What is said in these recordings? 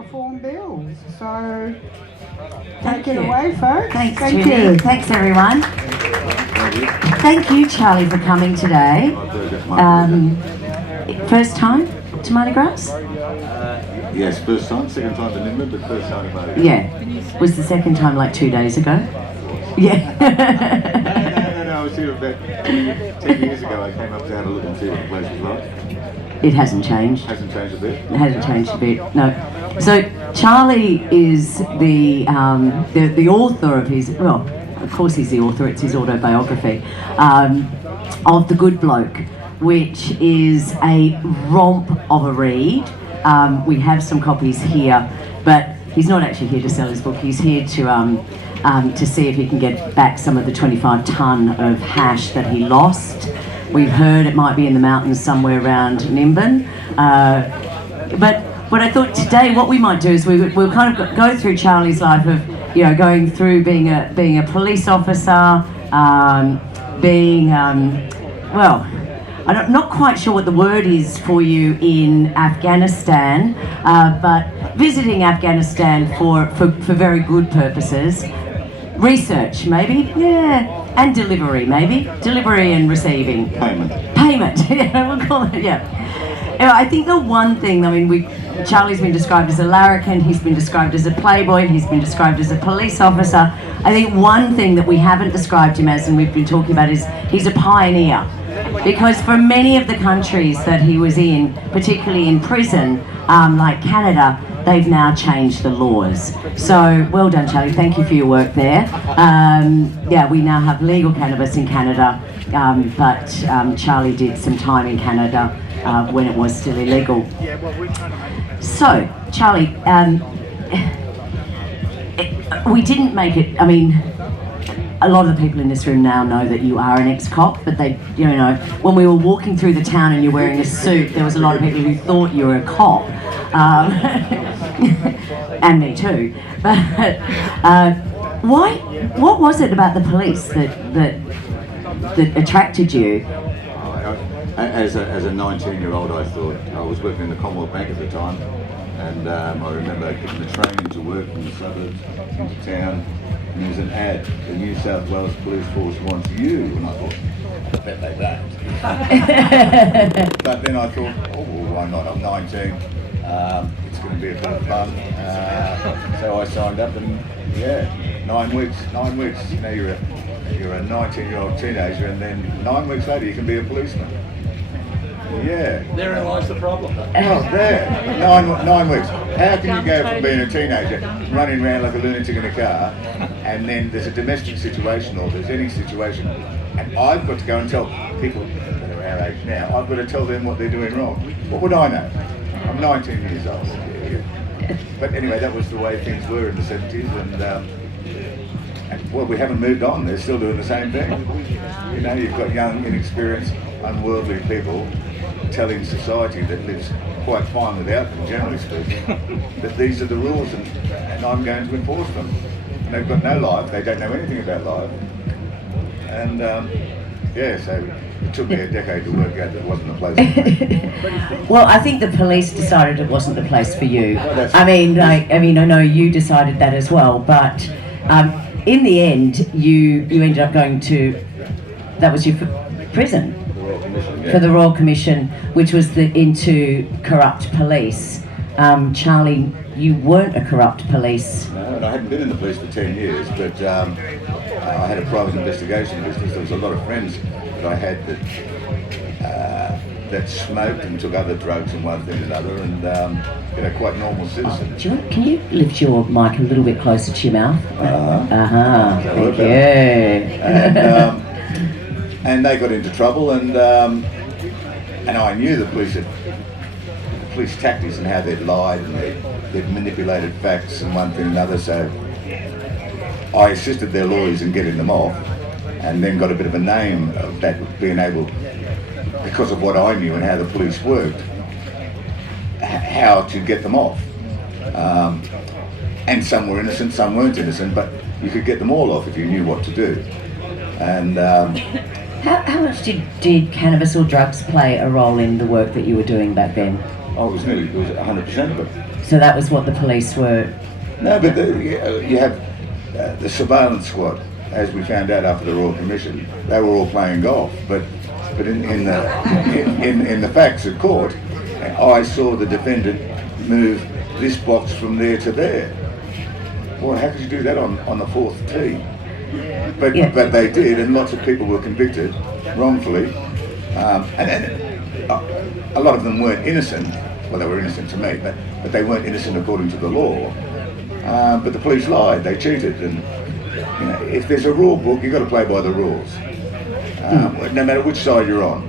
reform bills. So take it away, folks. Thanks, Thank Judy. you. Thanks, everyone. Thank you, Charlie, for coming today. First time to MardiGrass? Yes, first time, second time to Nimbin, but first time to MardiGrass. Yeah. Was the second time like 2 days ago? Yeah. No, I was here about 10 years ago. I came up to have a look and see what the place was like. It hasn't changed. Hasn't changed a bit? It hasn't changed a bit, no. So Charlie is the author of his, well, of course he's the author, it's his autobiography, of The Good Bloke, which is a romp of a read. We have some copies here, but he's not actually here to sell his book. He's here to see if he can get back some of the 25 tonne of hash that he lost. We've heard it might be in the mountains somewhere around Nimbin. But what I thought today, what we might do is we'll kind of go through Charlie's life of, you know, going through being a police officer, well, I'm not quite sure what the word is for you in Afghanistan, but visiting Afghanistan for very good purposes. Research, maybe? Yeah. And delivery, maybe? Delivery and receiving. Payment, yeah, we'll call it, yeah. Anyway, I think the one thing, I mean, Charlie's been described as a larrikin, he's been described as a playboy, he's been described as a police officer. I think one thing that we haven't described him as, and we've been talking about, is he's a pioneer. Because for many of the countries that he was in, particularly in prison, like Canada, they've now changed the laws. So, well done, Charlie. Thank you for your work there. Yeah, we now have legal cannabis in Canada, but Charlie did some time in Canada when it was still illegal. So, Charlie, we didn't make it, I mean, a lot of the people in this room now know that you are an ex-cop, but they, you know, when we were walking through the town and you're wearing a suit, there was a lot of people who thought you were a cop. And me too. But what was it about the police that attracted you? As a 19-year-old, I thought, I was working in the Commonwealth Bank at the time, and I remember getting the train into work from the suburbs into town, and there was an ad, the New South Wales Police Force wants you, and I thought, I bet they don't. But then I thought, oh, well, why not? I'm 19. It's going to be a bit of fun. So I signed up, and yeah, 9 weeks. You know, you're a 19-year-old teenager, and then 9 weeks later you can be a policeman. Yeah. Therein lies the problem. Well, there. 9 weeks. How can you go from being a teenager, running around like a lunatic in a car, and then there's a domestic situation or there's any situation, and I've got to go and tell people that are our age now, I've got to tell them what they're doing wrong. What would I know? I'm 19 years old. But anyway, that was the way things were in the 70s, and well, we haven't moved on. They're still doing the same thing. You know, you've got young, inexperienced, unworldly people telling society that lives quite fine without them, generally speaking, that these are the rules and I'm going to enforce them. And they've got no life, they don't know anything about life. And yeah, so it took me a decade to work out that it wasn't a place for me. Well, I think the police decided it wasn't the place for you. I mean, I know you decided that as well, but in the end, you ended up going to, that was your prison? For the Royal Commission, which was into corrupt police. Charlie, you weren't a corrupt police. No, and I hadn't been in the police for 10 years, but I had a private investigation business. There was a lot of friends that I had that smoked and took other drugs and one thing and another, and you know, quite normal citizens. Can you lift your mic a little bit closer to your mouth? Thank you. And they got into trouble, and I knew the police tactics and how they'd lied and they'd manipulated facts and one thing and another. So I assisted their lawyers in getting them off, and then got a bit of a name of that, being able, because of what I knew and how the police worked, how to get them off. And some were innocent, some weren't innocent, but you could get them all off if you knew what to do. And how much did cannabis or drugs play a role in the work that you were doing back then? Oh, it was 100% of it. So that was what the police were. No, but you have the surveillance squad, as we found out after the Royal Commission. They were all playing golf, but in the facts at court, I saw the defendant move this box from there to there. Well, how could you do that on the fourth tee? But they did, and lots of people were convicted wrongfully, and a lot of them weren't innocent. Well, they were innocent to me, but they weren't innocent according to the law. But the police lied; they cheated, and if there's a rule book, you've got to play by the rules, no matter which side you're on.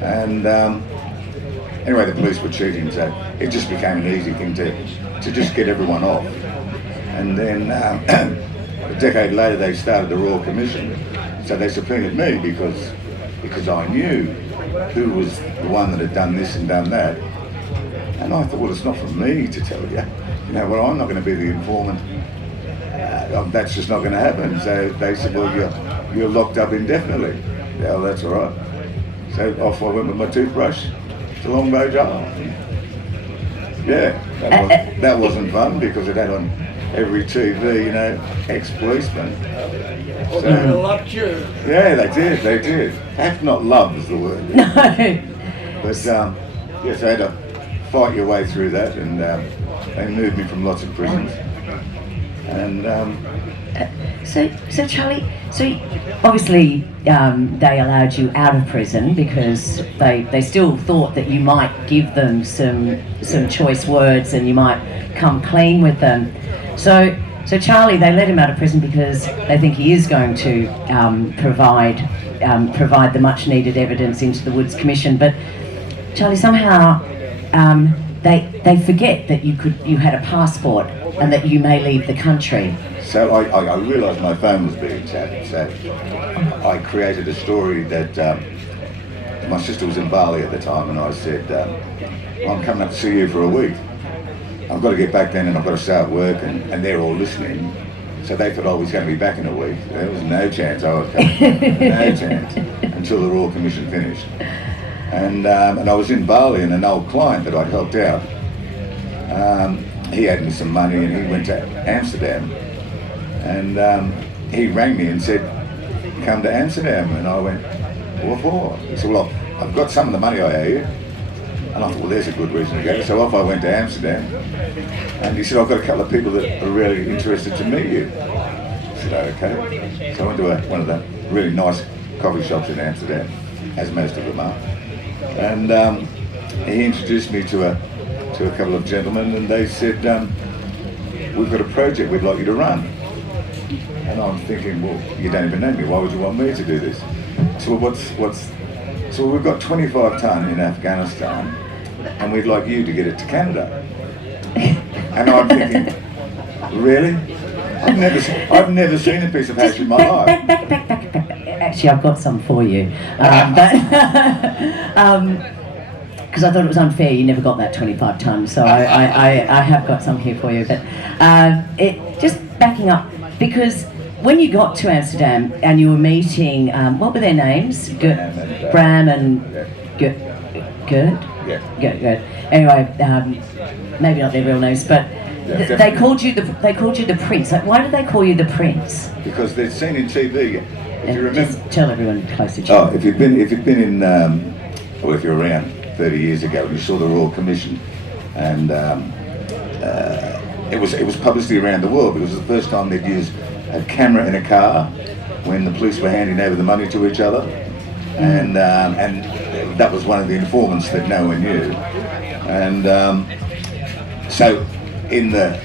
And anyway, the police were cheating, so it just became an easy thing to just get everyone off. And then a decade later, they started the Royal Commission, so they subpoenaed me because I knew who was the one that had done this and done that. And I thought, well, it's not for me to tell you. Well, I'm not going to be the informant. That's just not going to happen. So they said, well, you're locked up indefinitely. Yeah, well, that's all right. So off I went with my toothbrush to Longbow Jail. Yeah, that wasn't fun because it had on every TV, ex-policeman. So, they loved you. Yeah, they did. Have not love is the word. No. But so I had to fight your way through that, and they moved me from lots of prisons. And so Charlie, so obviously they allowed you out of prison because they still thought that you might give them some choice words and you might come clean with them. So Charlie, they let him out of prison because they think he is going to provide the much needed evidence into the Woods Commission. But Charlie, somehow they forget that you had a passport and that you may leave the country. So I realised my phone was being tapped. So I created a story that my sister was in Bali at the time, and I said, I'm coming up to see you for a week. I've got to get back then and I've got to start work, and they're all listening. So they thought I was going to be back in a week. There was no chance I was coming. No chance. Until the Royal Commission finished. And I was in Bali, and an old client that I'd helped out, he had me some money and he went to Amsterdam. And he rang me and said, come to Amsterdam. And I went, what for? He said, well, I've got some of the money I owe you. And I thought, well, there's a good reason to go. So off I went to Amsterdam. And he said, I've got a couple of people that are really interested to meet you. I said, okay. So I went to one of the really nice coffee shops in Amsterdam, as most of them are. And he introduced me to a couple of gentlemen, and they said, we've got a project we'd like you to run. And I'm thinking, well, you don't even know me, why would you want me to do this? So so we've got 25 tonne in Afghanistan, and we'd like you to get it to Canada. And I'm thinking, really? I've never seen a piece of hash in my life. Back. Actually, I've got some for you. Because I thought it was unfair, you never got that 25 tonne, so I have got some here for you. But just backing up, because when you got to Amsterdam and you were meeting, what were their names? Bram and Gert? Yeah. Gert. Anyway, maybe not their real names, but they called you the Prince. Like, why did they call you the Prince? Because they'd seen in TV. If you remember, just tell everyone close to you. Oh, if you've been in, or if you're around 30 years ago, and you saw the Royal Commission, and it was publicity around the world because it was the first time they'd used a camera in a car when the police were handing over the money to each other, and that was one of the informants that no one knew, and so in the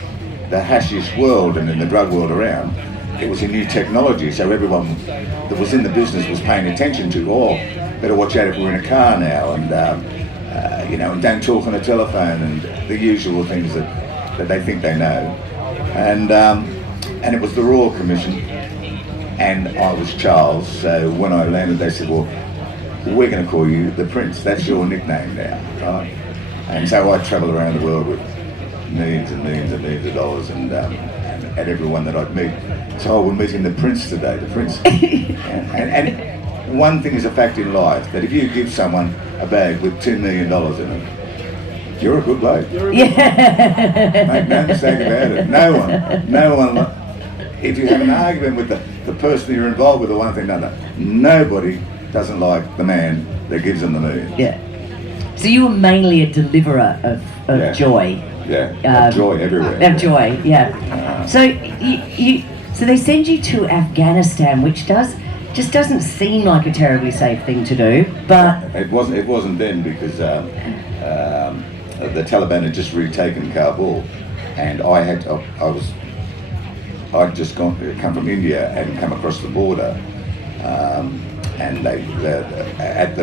hashish world and in the drug world around, it was a new technology, so everyone that was in the business was paying attention to, better watch out if we're in a car now, and and don't talk on a telephone, and the usual things that they think they know, and it was the Royal Commission, and I was Charles. So when I landed, they said, well, we're going to call you the Prince. That's your nickname now, right? And so I travel around the world with millions and millions and millions of dollars, and everyone that I'd meet. So we're meeting the Prince today, the Prince. and one thing is a fact in life, that if you give someone a bag with $2 million in it, You're a good bloke. Yeah. Make no mistake about it. No one. If you have an argument with the person you're involved with or one thing or another, nobody doesn't like the man that gives them the moon. Yeah. So you were mainly a deliverer of Yeah. joy. Yeah, of joy everywhere. Of joy, yeah. So so they send you to Afghanistan, which just doesn't seem like a terribly safe thing to do, but It wasn't then because the Taliban had just retaken Kabul, and I'd just come from India and come across the border, and at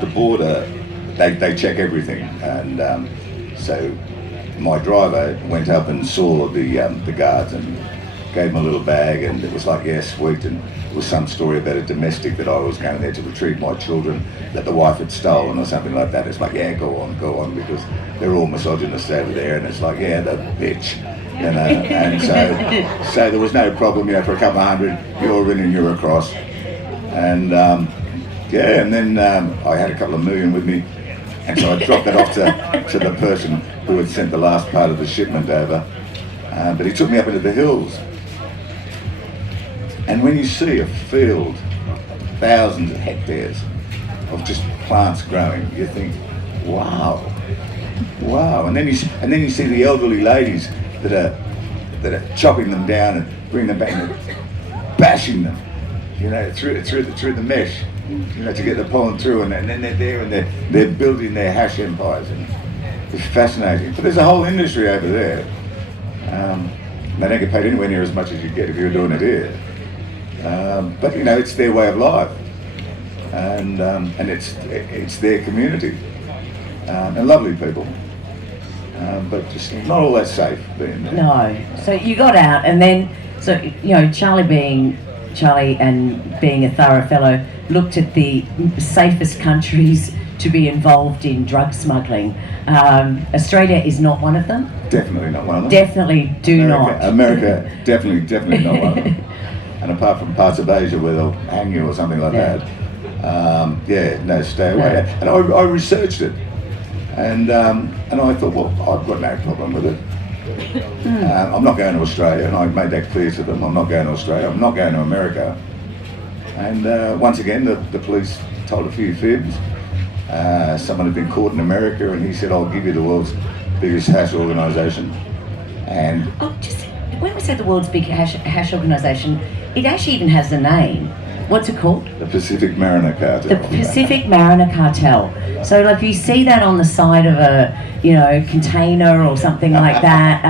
the border they check everything, and so my driver went up and saw the guards and gave him a little bag, and it was like, yeah, sweet, and it was some story about a domestic that I was going there to retrieve my children that the wife had stolen or something like that. It's like, yeah, go on, because they're all misogynist over there, and it's like, yeah, the bitch, you know, and so there was no problem, you know, for a couple of hundred, you're in and you're across, and yeah, and then I had a couple of million with me, and so I dropped that off to the person who had sent the last part of the shipment over, but he took me up into the hills. And when you see a field, thousands of hectares of just plants growing, you think, wow. And then you see the elderly ladies that are chopping them down and bringing them back and bashing them, you know, through the mesh, you know, to get the pollen through, and then they're there and they're building their hash empires, and it's fascinating. But there's a whole industry over there. They don't get paid anywhere near as much as you get if you're doing it here. But you know, it's their way of life, and it's their community, and lovely people, but just not all that safe being there. no. So you got out, and then so you know, Charlie and being a thorough fellow, looked at the safest countries to be involved in drug smuggling. Australia is not one of them. Definitely not one of them. Definitely do not. America, definitely not one of them. And apart from parts of Asia where they'll hang you or something like Yeah. that, yeah, no, stay away. And I researched it, and I thought, well, I've got no problem with it. I'm not going to Australia, and I made that clear to them. I'm not going to Australia. I'm not going to America. And once again, the police told a few fibs. Someone had been caught in America, and he said, I'll give you the world's biggest hash organisation. And When we say the world's big hash organisation, it actually even has a name. What's it called? the Pacific Mariner Cartel. The Pacific Mariner Cartel. So, like, if you see that on the side of a, you know, container or something like that,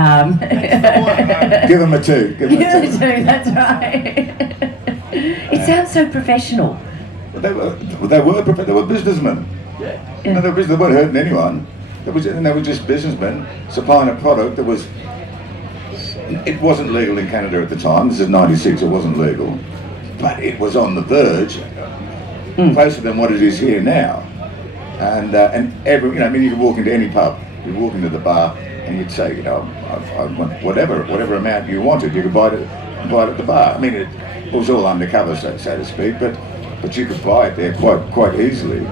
Give them a two. Give them a two. That's right. It sounds so professional. They were businessmen. Yeah. No, they weren't hurting anyone. They were just businessmen supplying a product that was. It wasn't legal in Canada at the time. This is '96. It wasn't legal, but it was on the verge, closer than what it is here now. And every, you know, I mean, you could walk into any pub, you'd walk into the bar, and you'd say, you know, I want whatever amount you wanted. You could buy it at the bar. I mean, it was all undercover, so to speak, but you could buy it there quite easily.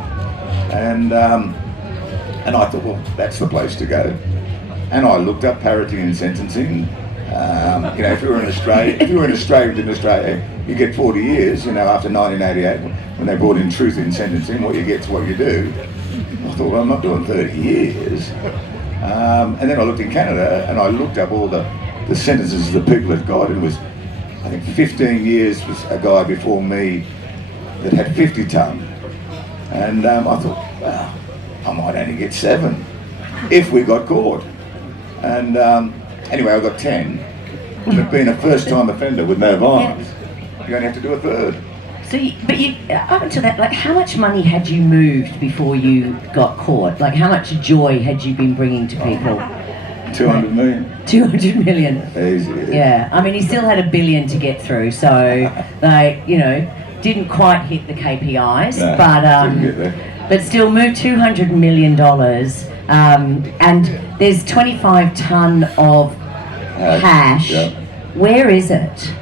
And I thought, well, that's the place to go. And I looked up parity in sentencing. You know, if you were in Australia, you get 40 years. You know, after 1988, when they brought in truth in sentencing, what you get is what you do. I thought, well, I'm not doing 30 years. And then I looked in Canada, and I looked up all the sentences the people had got. It was, I think, 15 years was a guy before me that had 50 ton. And I thought, well, I might only get 7 if we got caught. And anyway, I got 10. But being a first-time offender with no violence, you only have to do a third. So, up until that, like, how much money had you moved before you got caught? Like, how much joy had you been bringing to people? 200 million. 200 million. Easy. Yeah, I mean, he still had $1 billion to get through, so, like, you know, didn't quite hit the KPIs, No, didn't get there. but still moved $200 million, and there's 25 ton of hash. Yeah. Where is it?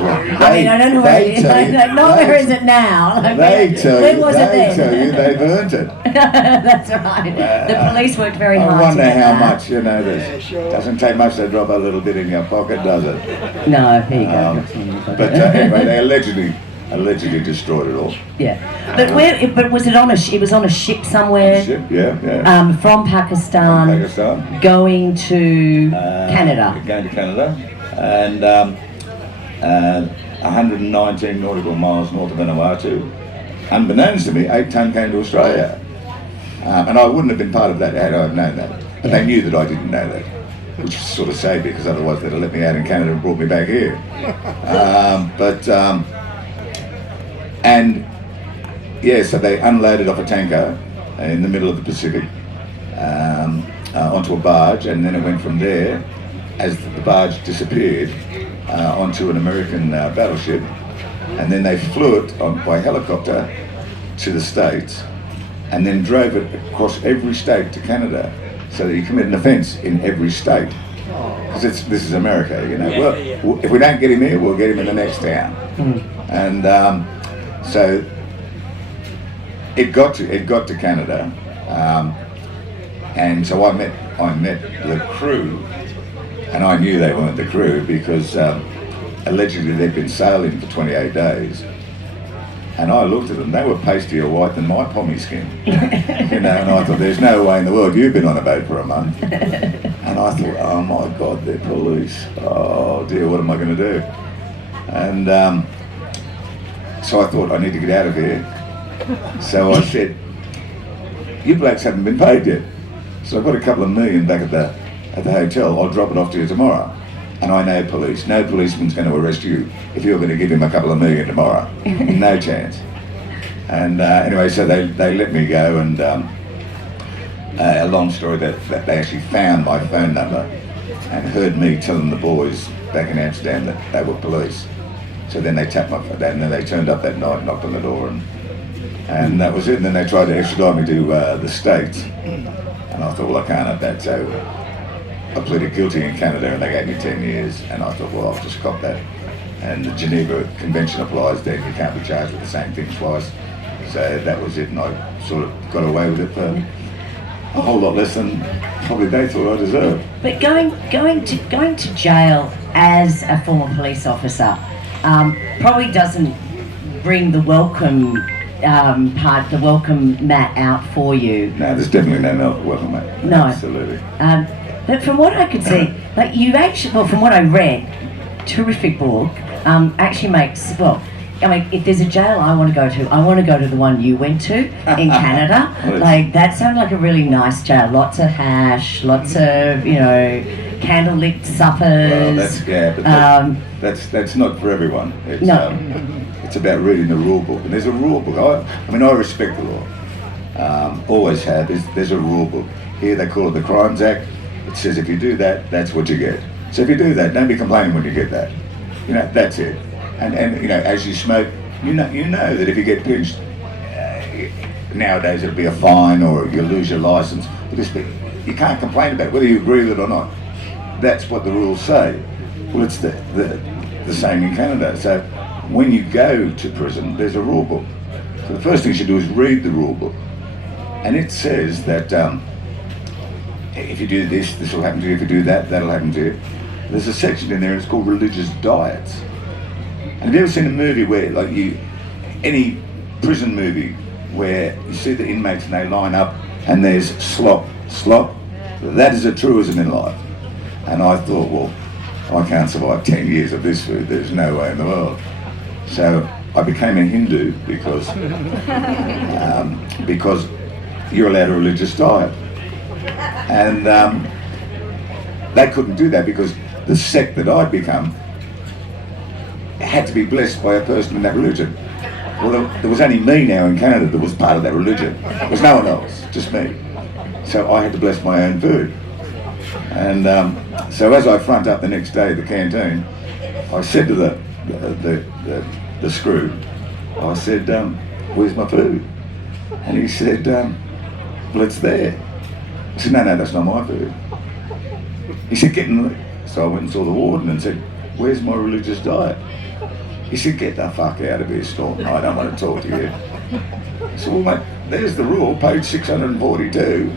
I mean, I don't know where it is. Not where is it now? Like, They tell when was it then? they've earned it. That's right. The police worked very hard. I wonder to get how that. much, this doesn't take much to drop a little bit in your pocket, does it? No, here you go. But anyway, they allegedly destroyed it all. Yeah, but But was it on a? It was on a ship somewhere. Ship, yeah. From Pakistan. Going to Canada. Going to Canada, and 119 nautical miles north of Vanuatu. Unbeknownst to me, 8 ton came to Australia, and I wouldn't have been part of that had I known that. But they knew that I didn't know that, which sort of saved me, because otherwise they'd have let me out in Canada and brought me back here. So they unloaded off a tanker in the middle of the Pacific onto a barge, and then it went from there, as the barge disappeared, onto an American battleship, and then they flew it by helicopter to the States, and then drove it across every state to Canada, so that you commit an offence in every state. Because this is America, Well, if we don't get him here, we'll get him in the next town. And so it got to Canada, and so I met the crew, and I knew they weren't the crew because allegedly they'd been sailing for 28 days. And I looked at them, they were pastier white than my pommy skin. And I thought, there's no way in the world you've been on a boat for a month. And I thought, oh my God, they're police. Oh dear, what am I going to do? And so I thought, I need to get out of here. So I said, you blokes haven't been paid yet. So I've got a couple of million back at the hotel, I'll drop it off to you tomorrow. And I know police. No policeman's going to arrest you if you're going to give him a couple of million tomorrow. No chance. And anyway, so they let me go, and a long story that they actually found my phone number and heard me telling the boys back in Amsterdam that they were police. So then they tapped my phone, and then they turned up that night, knocked on the door, and that was it. And then they tried to extradite me to the States. And I thought, well, I can't have that. So I pleaded guilty in Canada, and they gave me 10 years, and I thought, well, I'll just cop that. And the Geneva Convention applies then, you can't be charged with the same thing twice. So that was it, and I sort of got away with it for a whole lot less than probably they thought I deserved. But going to jail as a former police officer probably doesn't bring the welcome the welcome mat out for you. No, there's definitely no welcome mat. No. Absolutely. But from what I could see, like you actually, well, from what I read, terrific book, actually makes, well, I mean, if there's a jail I want to go to the one you went to in Canada. Like, that sounded like a really nice jail. Lots of hash, lots of, candlelit suppers. Well, that's not for everyone. It's, it's about reading the rule book, and there's a rule book. I mean, I respect the law. Always have. There's a rule book. Here they call it the Crimes Act. It says if you do that, that's what you get. So if you do that, don't be complaining when you get that. That's it. And as you smoke, you know that if you get pinched, nowadays it'll be a fine or you'll lose your license. You can't complain about it, whether you agree with it or not. That's what the rules say. Well, it's the same in Canada. So when you go to prison, there's a rule book. So the first thing you should do is read the rule book. And it says that if you do this, this will happen to you. If you do that, that'll happen to you. There's a section in there, it's called religious diets. And have you ever seen a movie where, any prison movie, where you see the inmates and they line up and there's slop? That is a truism in life. And I thought, well, I can't survive 10 years of this food, there's no way in the world. So I became a Hindu because you're allowed a religious diet. And they couldn't do that because the sect that I'd become had to be blessed by a person in that religion. Well, there was only me now in Canada that was part of that religion. There was no one else, just me. So I had to bless my own food. And so as I front up the next day at the canteen, I said to the screw, I said, where's my food? And he said, well, it's there. I said, no, that's not my food. He said, get in there. So I went and saw the warden and said, where's my religious diet? He said, get the fuck out of here, Staunton. I don't want to talk to you. I said, well, mate, there's the rule, page 642.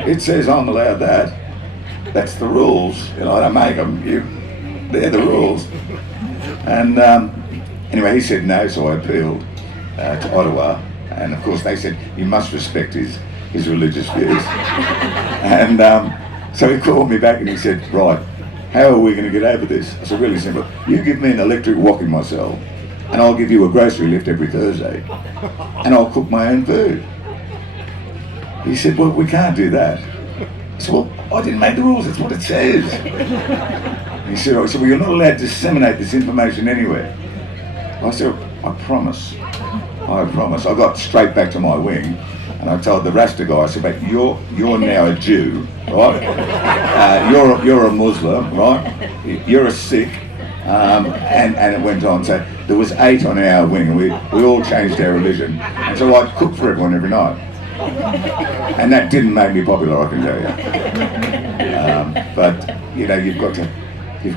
It says I'm allowed that. That's the rules. You know, I don't make them. They're the rules. And anyway, he said no, so I appealed to Ottawa. And of course, they said, you must respect his religious views. And so he called me back and he said, right, how are we going to get over this? I said, really simple. You give me an electric washing myself, and I'll give you a grocery lift every Thursday, and I'll cook my own food. He said, well, we can't do that. I said, well, I didn't make the rules, that's what it says. He said, well, you're not allowed to disseminate this information anywhere. I said, I promise. I got straight back to my wing, and I told the Rasta guy, I said, mate, you're now a Jew, right? You're a Muslim, right? You're a Sikh, and it went on. So there was 8 on our wing, and we all changed our religion, and so I cooked for everyone every night. And that didn't make me popular, I can tell you. But you know, you've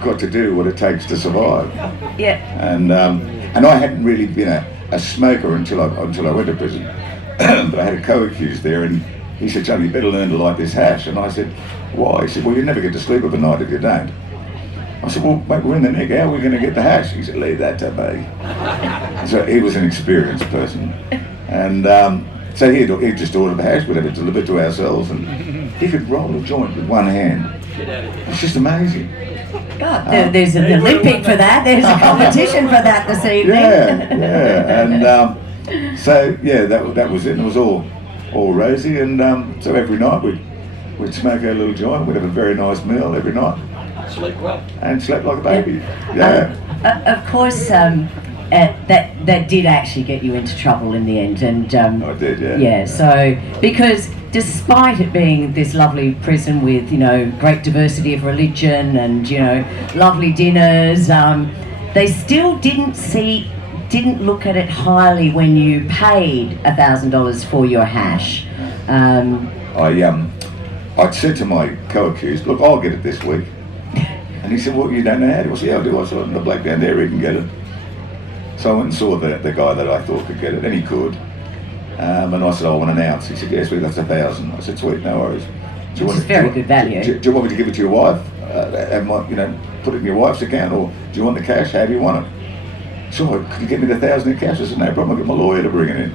got to do what it takes to survive. Yeah. And I hadn't really been a smoker until I went to prison. But I had a co-accused there, and he said, Charlie, you better learn to light this hash. And I said, why? He said, well, you never get to sleep of a night if you don't. I said, well, mate, we're in the neck, how are we going to get the hash? He said, leave that to me. So he was an experienced person. And so he'd just order the hash, we'd have it delivered to ourselves, and he could roll a joint with one hand. It's just amazing. God, there's an Olympic for that, there's a competition for that this evening. Yeah, and so yeah, that was it. And it was all rosy, and so every night we'd smoke our little joint. We'd have a very nice meal every night. Sleep well. And slept like a baby. Yeah. Of course, that did actually get you into trouble in the end, and I did, yeah. Yeah. So because despite it being this lovely prison with great diversity of religion and lovely dinners, they still didn't look at it highly when you paid $1,000 for your hash. I'd said to my co-accused, look, I'll get it this week. And he said, well, you don't know how to? I said, yeah, I do. I said, the bloke down there, he can get it. So I went and saw the guy that I thought could get it, and he could. And I said, I want an ounce. He said, yes, sweet, that's 1,000. I said, sweet, no worries. Which is very good value. Do you want me to give it to your wife? Put it in your wife's account, or do you want the cash? How do you want it? Sure, could you get me the 1,000 in cash? I said, no problem, I'll get my lawyer to bring it in.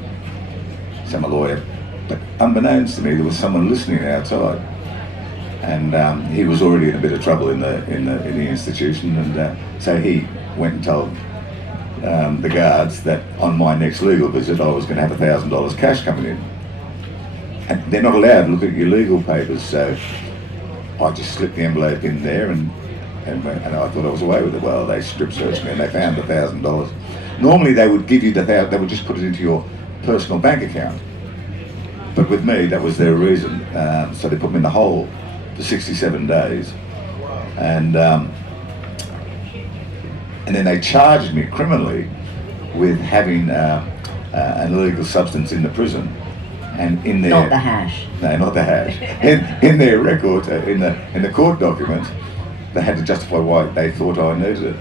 So my lawyer, but unbeknownst to me, there was someone listening outside. And he was already in a bit of trouble in the institution, and so he went and told the guards that on my next legal visit I was going to have $1,000 cash coming in, and they're not allowed to look at your legal papers. So I just slipped the envelope in there, and I thought I was away with it. Well, they strip searched me and they found $1,000. Normally they would give you they would just put it into your personal bank account, but with me that was their reason. So they put me in the hole for 67 days, and then they charged me criminally with having an illegal substance in the prison, and in their not the hash. No, not the hash. In their record, in the court documents, they had to justify why they thought I needed it.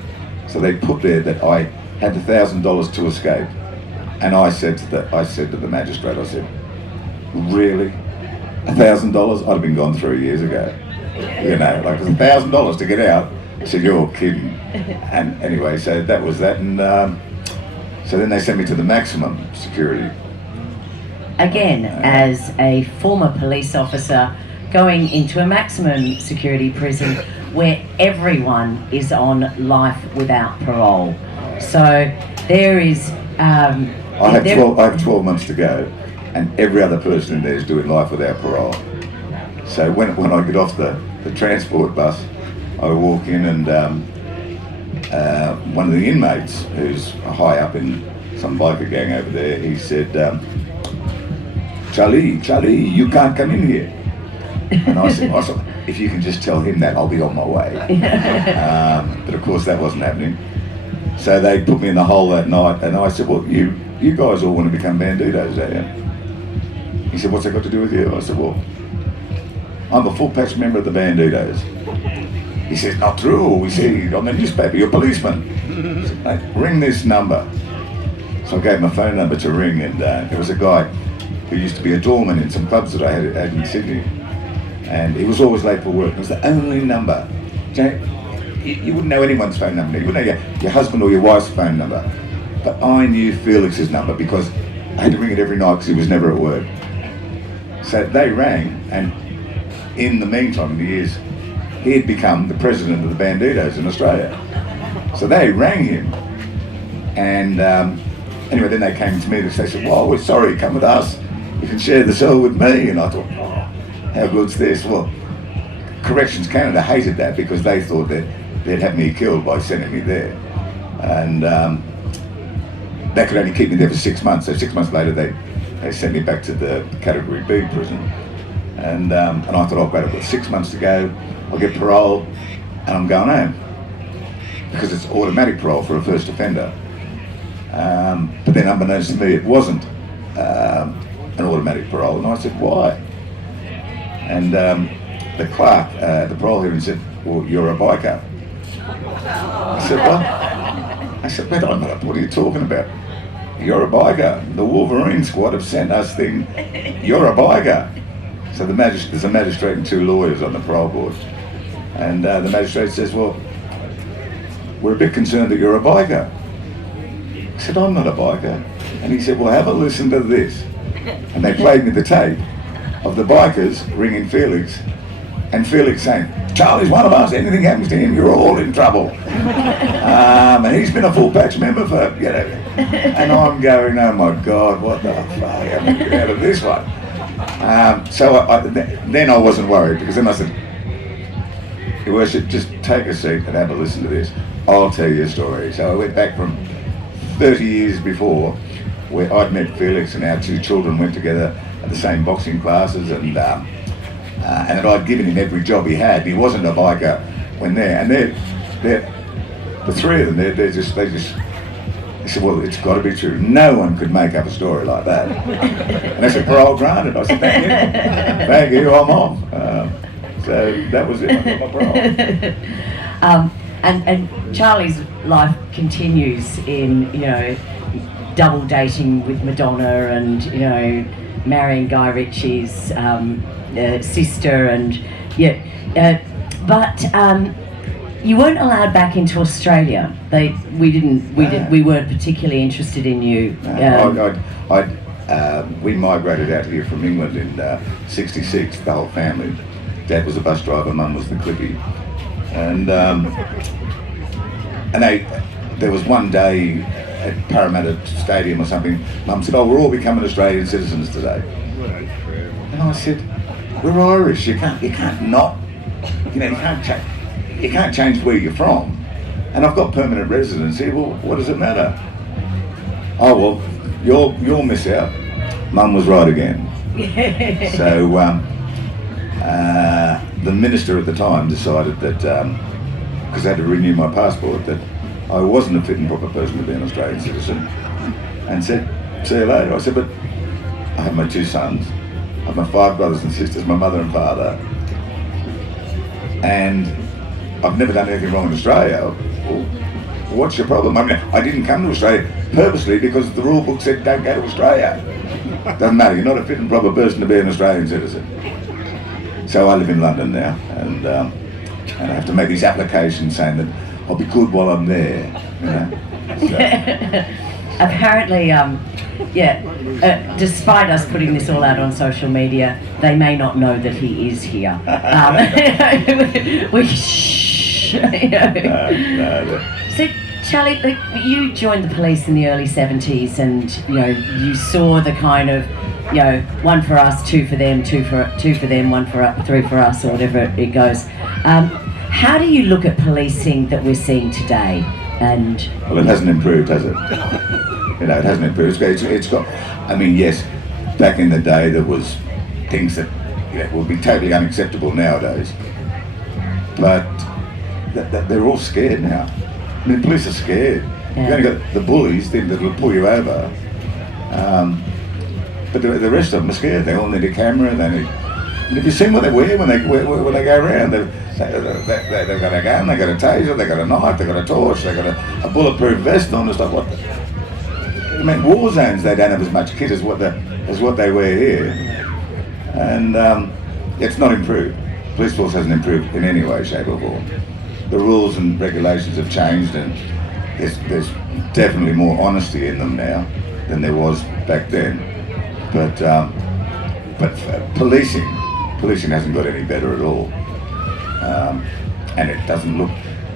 So they put there that I had $1,000 to escape, and I said to the magistrate, I said, really? $1,000? I'd have been gone 3 years ago. Like $1,000 to get out. I said, you're kidding. And anyway, so that was that, and so then they sent me to the maximum security. Again, as a former police officer, going into a maximum security prison where everyone is on life without parole. So there is... I have 12 months to go, and every other person in there is doing life without parole. So when I get off the transport bus, I walk in, and one of the inmates, who's high up in some biker gang over there, he said, Charlie, you can't come in here. And I said, if you can just tell him that, I'll be on my way. But of course that wasn't happening. So they put me in the hole that night, and I said, well, you guys all want to become banditos, don't you? He said, what's that got to do with you? I said, well, I'm a full patch member of the Banditos. He says, not true, we see on the newspaper, you're a policeman. said, mate, ring this number. So I gave my phone number to ring, and there was a guy who used to be a doorman in some clubs that I had in Sydney. And he was always late for work. It was the only number. You wouldn't know anyone's phone number. You wouldn't know your husband or your wife's phone number. But I knew Felix's number because I had to ring it every night because he was never at work. So they rang, and in the meantime, in the years, he had become the president of the Bandidos in Australia. So they rang him. And anyway, then they came to me and they said, well, we're sorry, come with us. You can share the cell with me. And I thought, oh, how good's this? Well, Corrections Canada hated that because they thought that they'd have me killed by sending me there. And that could only keep me there for 6 months. So 6 months later, they sent me back to the Category B prison. And I thought, oh, great, I've got 6 months to go. I'll get parole, and I'm going home. Because it's automatic parole for a first offender. But then unbeknownst to me, it wasn't an automatic parole. And I said, why? And the clerk, the parole hearing said, well, you're a biker. I said, what? I said, mate, I'm not, what are you talking about? You're a biker. The Wolverine squad have sent us thing, you're a biker. So there's a magistrate and 2 lawyers on the parole board. And the magistrate says, well, we're a bit concerned that you're a biker. I said, I'm not a biker. And he said, well, have a listen to this. And they played me the tape of the bikers ringing Felix, and Felix saying, Charlie's one of us, anything happens to him, you're all in trouble. And he's been a full patch member for, you know. And I'm going, oh my God, what the fuck, I'm going to get out of this one. Then I wasn't worried, because then I said, Your Worship, just take a seat and have a listen to this. I'll tell you a story. So I went back from 30 years before, where I'd met Felix and our 2 children went together at the same boxing classes, and that I'd given him every job he had. He wasn't a biker when there, and they're the 3 of them. They said, well, it's got to be true. No one could make up a story like that. And they said, parole granted. I said, thank you, I'm off. So that was it. I got my parole. And Charlie's life continues in, you know, double dating with Madonna, and, you know, marrying Guy Ritchie's sister, and but you weren't allowed back into Australia. We weren't particularly interested in you. We migrated out here from England in '66. The whole family. Dad was a bus driver, Mum was the clippy, and there was one day at Parramatta Stadium or something. Mum said, "Oh, we're all becoming Australian citizens today." And I said, "We're Irish. You can't not. You know, you can't change where you're from. And I've got permanent residency. Well, what does it matter?" "Oh well, you'll miss out." Mum was right again. So the minister at the time decided that, because I had to renew my passport, that I wasn't a fit and proper person to be an Australian citizen, and said, "See you later." I said, "But I have my 2 sons, I have my 5 brothers and sisters, my mother and father, and I've never done anything wrong in Australia. Well, what's your problem?" I mean, I didn't come to Australia purposely because the rule book said don't go to Australia. Doesn't matter, you're not a fit and proper person to be an Australian citizen. So I live in London now, and I have to make these applications saying that I'll be good while I'm there, you know. So. Apparently, despite us putting this all out on social media, they may not know that he is here. No. So, Charlie, you joined the police in the early 70s, and you saw the kind of, one for us, 2 for them, two for them, 1 for 3 for us, or whatever it goes. How do you look at policing that we're seeing today? And well, it hasn't improved, has it? It hasn't improved. It's got. I mean, yes, back in the day there was things that would be totally unacceptable nowadays, but they're all scared now. I mean, police are scared. Yeah. You've only got the bullies that'll pull you over, but the rest of them are scared. They all need a camera. They need And have you seen what they wear when they go around? They've got a gun, they've got a taser, they've got a knife, they've got a torch, they've got a bulletproof vest on and stuff. I mean, war zones, they don't have as much kit as what they wear here. And it's not improved. Police force hasn't improved in any way, shape or form. The rules and regulations have changed, and there's definitely more honesty in them now than there was back then. But policing hasn't got any better at all, and it doesn't look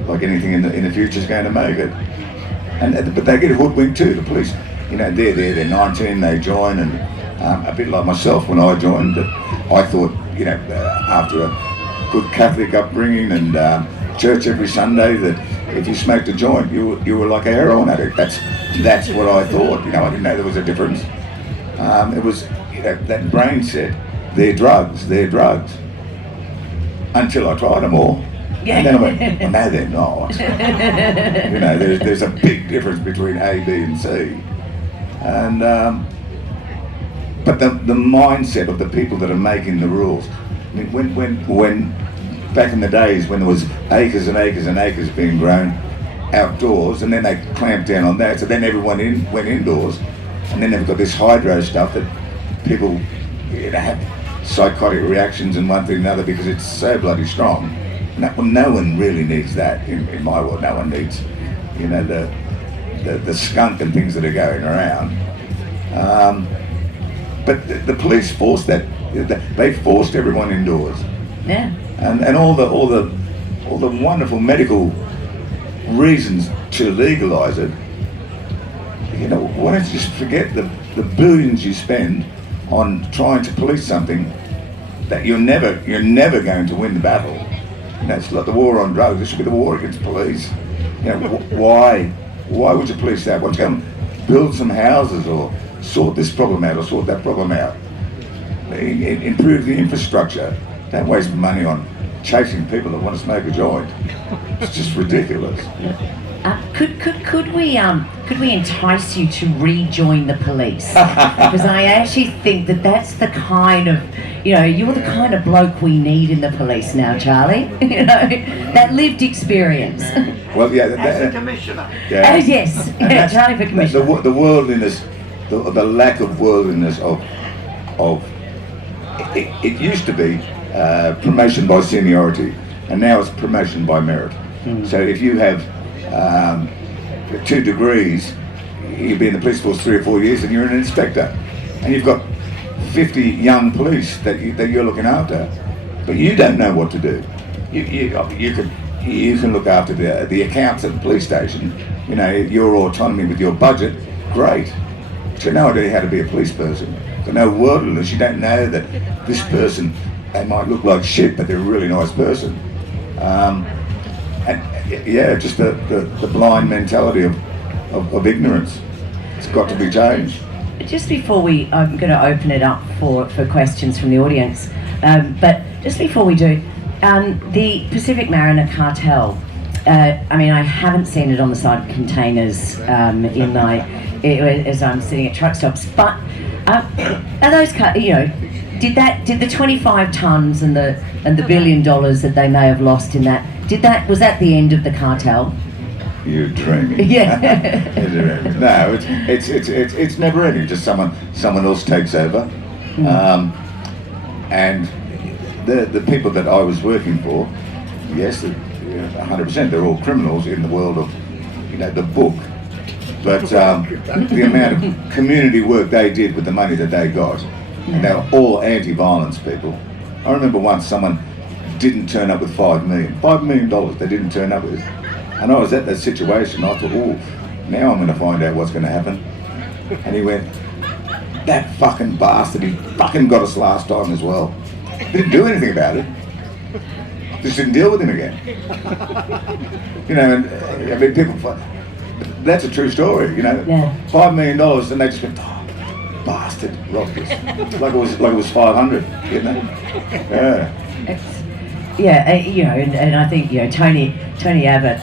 like anything in the future is going to make it. But they get hoodwinked too. The police, they're 19, they join, and a bit like myself when I joined, I thought, after a good Catholic upbringing and church every Sunday, that if you smoked a joint, you were like a heroin addict. That's what I thought. I didn't know there was a difference. It was that brain set, they're drugs. Until I tried them all. And then I went, well, no, they're not. There's a big difference between A, B, and C. And but the mindset of the people that are making the rules. I mean, when back in the days when there was acres and acres and acres being grown outdoors, and then they clamped down on that, so then everyone went indoors, and then they've got this hydro stuff that people have psychotic reactions and one thing and another because it's so bloody strong. No one really needs that in my world. No one needs, the skunk and things that are going around. But the police forced that. They forced everyone indoors. Yeah. And all the wonderful medical reasons to legalise it. Why don't you just forget the billions you spend on trying to police something that you're never going to win the battle. It's like the war on drugs. It should be the war against police. Why would you police that? Why don't you come build some houses or sort this problem out or sort that problem out? Improve the infrastructure. Don't waste money on chasing people that want to smoke a joint. It's just ridiculous. Could we entice you to rejoin the police? Because I actually think that's the kind of, you're the kind of bloke we need in the police now, Charlie. That lived experience. Well, yeah. As a commissioner. Yeah. Yes. Yeah, Charlie for commissioner. The worldliness, the lack of worldliness of it used to be promotion by seniority, and now it's promotion by merit. So if you have 2 degrees, you've been in the police force 3 or 4 years, and you're an inspector, and you've got 50 young police that you're looking after, but you don't know what to do. You can look after the accounts at the police station. Your autonomy with your budget, great. But you have no idea how to be a police person. There's no worldliness. You don't know that this person, they might look like shit, but they're a really nice person. Just the blind mentality of ignorance. It's got to be changed. Just before I'm going to open it up for questions from the audience, but just before we do, the Pacific Mariner cartel, I haven't seen it on the side of containers as I'm sitting at truck stops, but are those, did the 25 tonnes and the $1 billion that they may have lost in that, was that the end of the cartel? You're dreaming. Yeah. No, it's never ending. Just someone else takes over, and the people that I was working for, yes, 100%, they're all criminals in the world of the book. But the amount of community work they did with the money that they got, and they were all anti-violence people. I remember once someone didn't turn up with $5 million they didn't turn up with. And I was at that situation. I thought, now I'm going to find out what's going to happen. And he went, that fucking bastard, he fucking got us last time as well. Didn't do anything about it. Just didn't deal with him again. And people, that's a true story, $5 million, and they just went, bastard, robbed us. Like it was 500, Yeah. And I think Tony Abbott.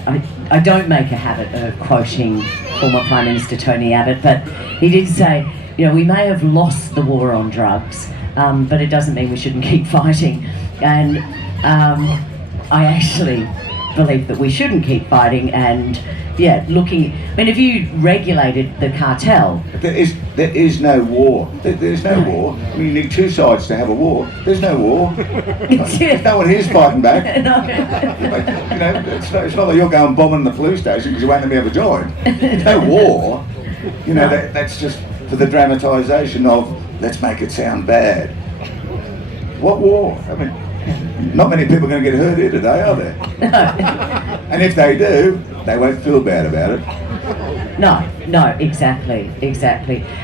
I don't make a habit of quoting former Prime Minister Tony Abbott, but he did say, we may have lost the war on drugs, but it doesn't mean we shouldn't keep fighting. And I actually believe that we shouldn't keep fighting and looking. I mean, if you regulated the cartel, There is no war. There's no war. I mean, you need two sides to have a war. There's no war. There's no one here's fighting back. No. You know, it's not like you're going bombing the police station because you won't let me have a joint. There's no war. You know, that's just for the dramatisation of let's make it sound bad. What war? I mean, not many people are going to get hurt here today, are there? And if they do, they won't feel bad about it. No, exactly.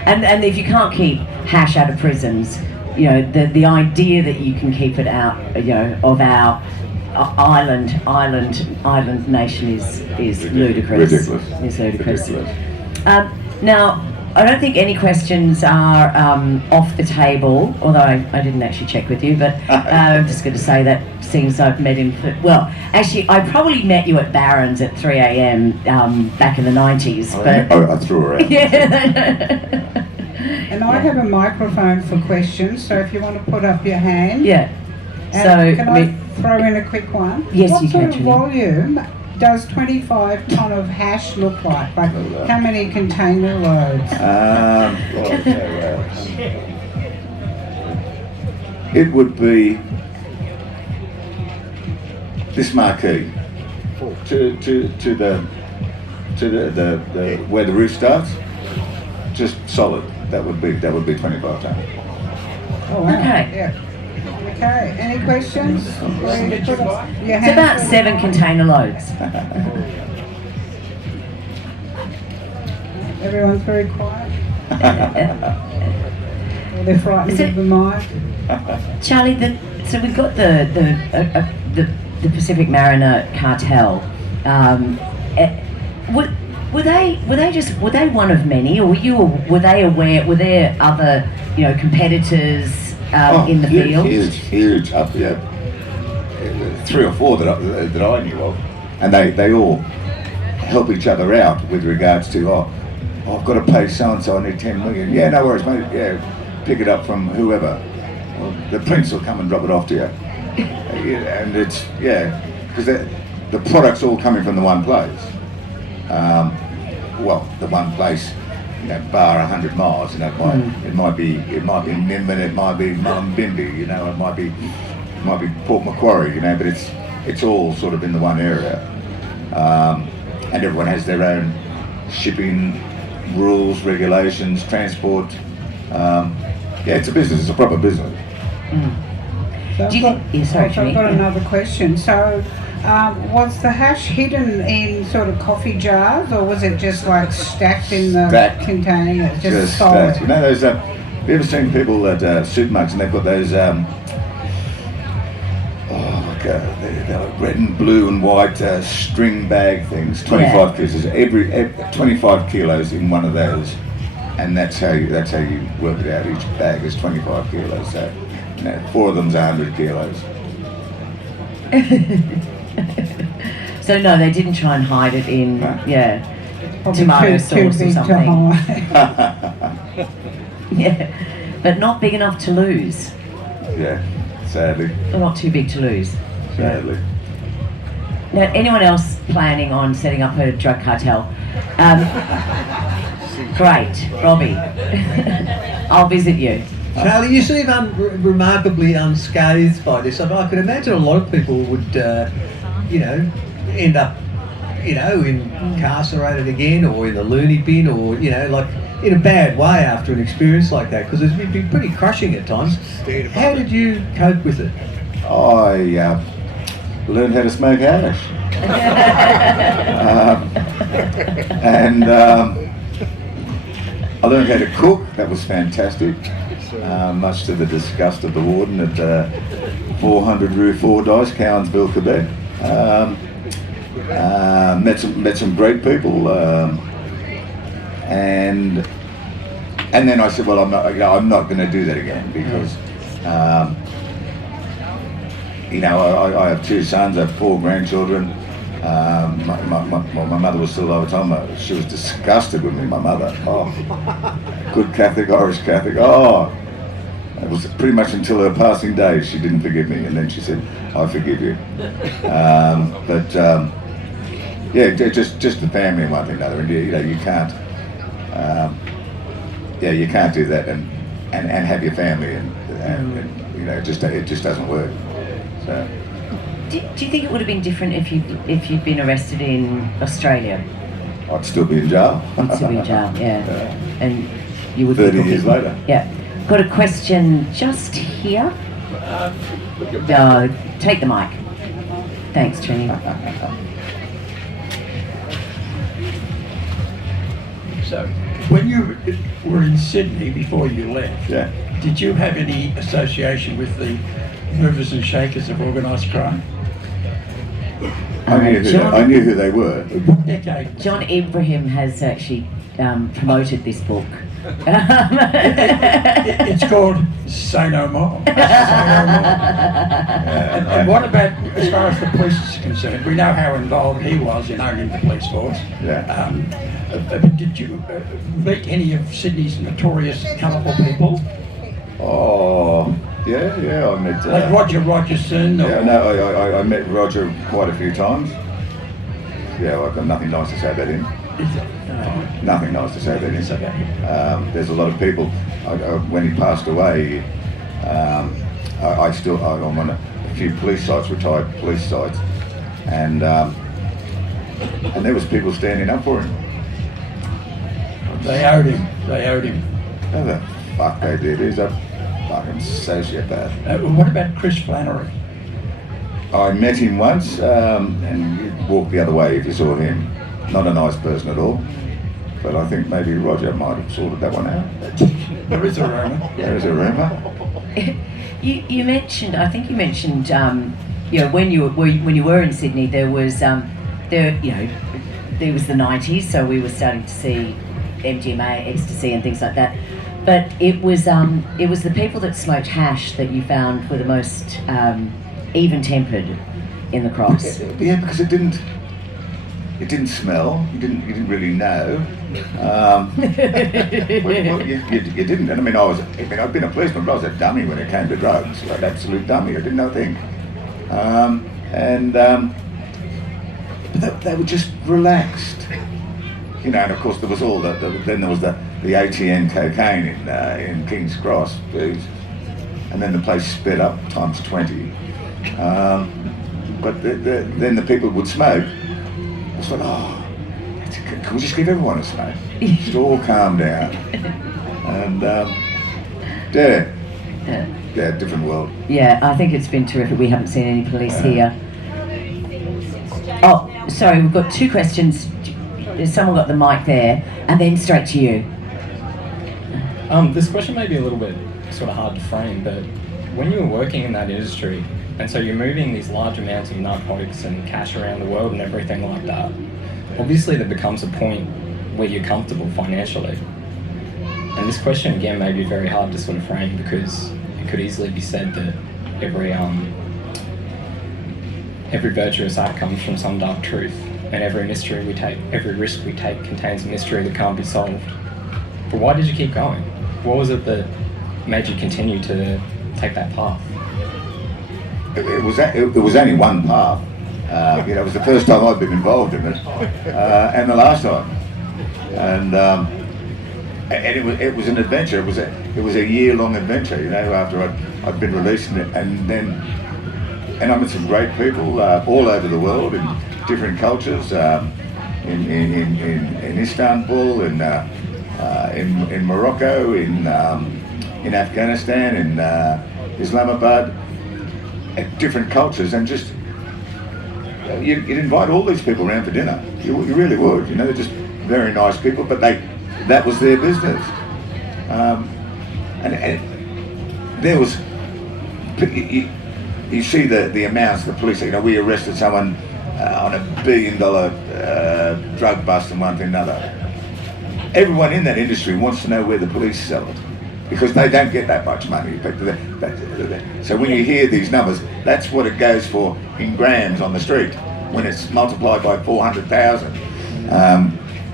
And if you can't keep hash out of prisons, you know, the idea that you can keep it out, you know, of our island nation is ludicrous. Ridiculous. Is ludicrous. Ridiculous. Now, I don't think any questions are off the table, although I didn't actually check with you, but I'm just going to say that since I've met him actually I probably met you at Barron's at 3 a.m. Back in the 90s. But I threw her out. And I have a microphone for questions, so if you want to put up your hand. Yeah. And So can I throw in a quick one? Yes, what you can. What sort of volume does 25 ton of hash look like? Like how many container loads? It would be this marquee to the where the roof starts, just solid. That would be 25 ton. Oh, wow. Okay. Yeah. Okay. Any questions? It's about 7 container loads. Everyone's very quiet. Or they're frightened of the mic. Charlie, so we've got the Pacific Mariner cartel. Were they one of many, or were they aware? Were there other, you know, competitors in the field? Huge up there. 3 or 4 that I knew of, and they all help each other out with regards to I've got to pay so and so, I need 10 million. Yeah, no worries, mate. Yeah, pick it up from whoever. Well, the prince will come and drop it off to you. And it's because the product's all coming from the one place. The one place, you know, bar 100 miles. You know, it might be Nimbin, it might be Mambimbi. You know, it might be Port Macquarie. You know, but it's all sort of in the one area, and everyone has their own shipping rules, regulations, transport. It's a business. It's a proper business. So Do you think? Yeah, sorry, I've got another question. So, was the hash hidden in sort of coffee jars, or was it just like stacked in the container? Just solid. Stacked. You know those? Have you ever seen people at supermarkets and they've got those? They're red and blue and white string bag things. 25 kilos. Every 25 kilos in one of those, and that's how you work it out. Each bag is 25 kilos. So, you know, 4 of them's 100 kilos. So no, they didn't try and hide it in Probably tomato too sauce or big to something. hide. Yeah, but not big enough to lose. Yeah, sadly. Or not too big to lose. Sadly. Now, anyone else planning on setting up a drug cartel? Great, Robbie. I'll visit you. Charlie, you seem remarkably unscathed by this. I could imagine a lot of people would, end up, incarcerated again, or in the loony bin, or like in a bad way after an experience like that, because it'd be pretty crushing at times. How did you cope with it? I learned how to smoke hash. And I learned how to cook. That was fantastic. Much to the disgust of the warden at 400 Rue Fordyce, Cowansville, Quebec. Met some great people, and then I said, well, I'm not going to do that again, because I have 2 sons, I have 4 grandchildren. My mother was still alive at the time. She was disgusted with me, my mother. Oh, good Catholic, Irish Catholic. Oh, It was pretty much until her passing days she didn't forgive me, and then she said, "I forgive you." Yeah, just the family and one thing or another, and you can't, you can't do that and have your family and it just doesn't work. So. Do you think it would have been different if you'd been arrested in Australia? I'd still be in jail. You'd still be in jail, yeah. And you would 30 years later. Yeah. Got a question just here. Take the mic. Thanks, Trini. So, when you were in Sydney before you left, did you have any association with the movers and shakers of organised crime? I knew who they were. John Ibrahim has actually promoted this book. It's called Say No More. Say No More. And what about, as far as the police is concerned, we know how involved he was in owning the police force. Did you meet any of Sydney's notorious colourful people? Oh, yeah, I met... like Roger Rogerson? I met Roger quite a few times. Yeah, I've got nothing nice to say about him. Nothing nice to say about him. There's a lot of people. When he passed away, I'm on a few police sites, retired police sites, and there was people standing up for him. They owed him. How the fuck they did? He's a fucking sociopath. What about Chris Flannery? I met him once, and you'd walk the other way if you saw him. Not a nice person at all, but I think maybe Roger might have sorted that one out. There is a rumour. There is a rumour. You mentioned, I think you mentioned, when you were in Sydney, there was the 90s, so we were starting to see MDMA, ecstasy, and things like that. But it was the people that smoked hash that you found were the most even-tempered in the cross. Yeah, because it didn't smell. You didn't really know. You didn't. And I've been a policeman, but I was a dummy when it came to drugs. Like an absolute dummy. I didn't know a thing. But they were just relaxed. And of course there was then there was the ATN cocaine in King's Cross, and then the place sped up times 20. But then the people would smoke. I was like, can we just give everyone a smoke? Just all calm down. And different world. Yeah, I think it's been terrific. We haven't seen any police here. Oh, sorry, we've got two questions. Someone got the mic there, and then straight to you. This question may be a little bit sort of hard to frame, but when you were working in that industry, and so you're moving these large amounts of narcotics and cash around the world and everything like that, obviously there becomes a point where you're comfortable financially. And this question again may be very hard to sort of frame, because it could easily be said that every virtuous act comes from some dark truth, and every mystery we take, every risk we take contains a mystery that can't be solved. But why did you keep going? What was it that made you continue to take that path? It was only one path. It was the first time I'd been involved in it, and the last time. And it was an adventure. It was a year-long adventure. After I'd been releasing it, and I met some great people all over the world in different cultures, in Istanbul, in Morocco, in Afghanistan, in Islamabad, different cultures, and just you'd invite all these people around for dinner. You really would. They're just very nice people, but that was their business. And there was, you see the amounts the police. We arrested someone on $1 billion drug bust and one thing and another. Everyone in that industry wants to know where the police sell it, because they don't get that much money. So when you hear these numbers, that's what it goes for in grams on the street, when it's multiplied by 400,000.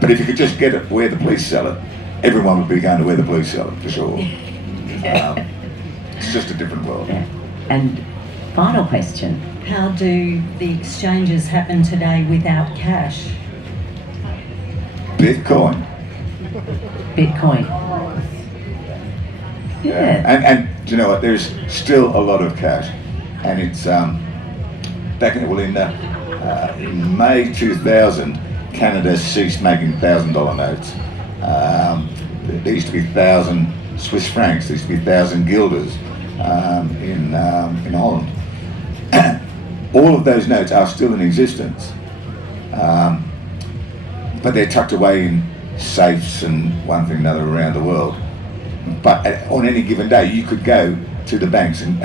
But if you could just get it where the police sell it, everyone would be going to where the police sell it, for sure. It's just a different world. Yeah. And final question. How do the exchanges happen today without cash? Bitcoin. Bitcoin. Yeah. And do you know what? There's still a lot of cash, and it's back in in May 2000, Canada ceased making $1,000 notes. There used to be 1,000 Swiss francs. There used to be 1,000 guilders in Holland. All of those notes are still in existence, but they're tucked away in safes and one thing or another around the world. But on any given day, you could go to the banks and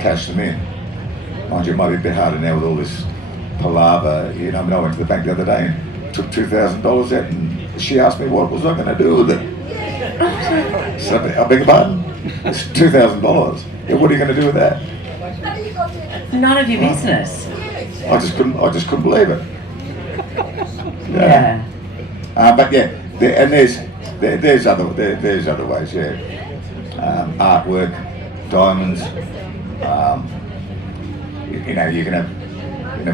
cash them in. Mind you, it might be a bit harder now with all this palaver. You know, I mean, I went to the bank the other day and took $2,000 out, and she asked me what was I going to do with it. So, I beg your pardon? It's $2,000. Yeah, what are you going to do with that? None of your business. I just couldn't believe it. Yeah. But yeah, there's other ways. Yeah, artwork, diamonds. You know, you can have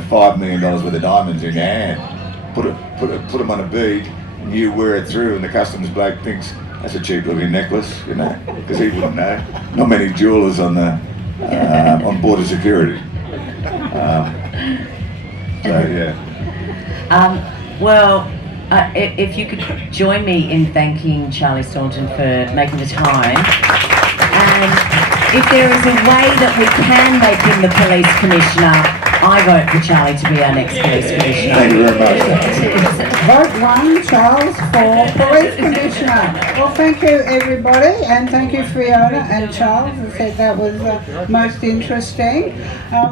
$5 million worth of diamonds in your hand. Put them on a bead, and you wear it through, and the customs bloke thinks that's a cheap looking necklace, you know, because he wouldn't know. Not many jewellers on border security. So yeah. Well, if you could join me in thanking Charlie Staunton for making the time, and if there is a way that we can make him the police commissioner, I vote for Charlie to be our next police commissioner. Thank you very much. Vote 1, Charles, for police commissioner. Well, thank you everybody, and thank you Fiona and Charles. I said that was most interesting.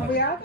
We are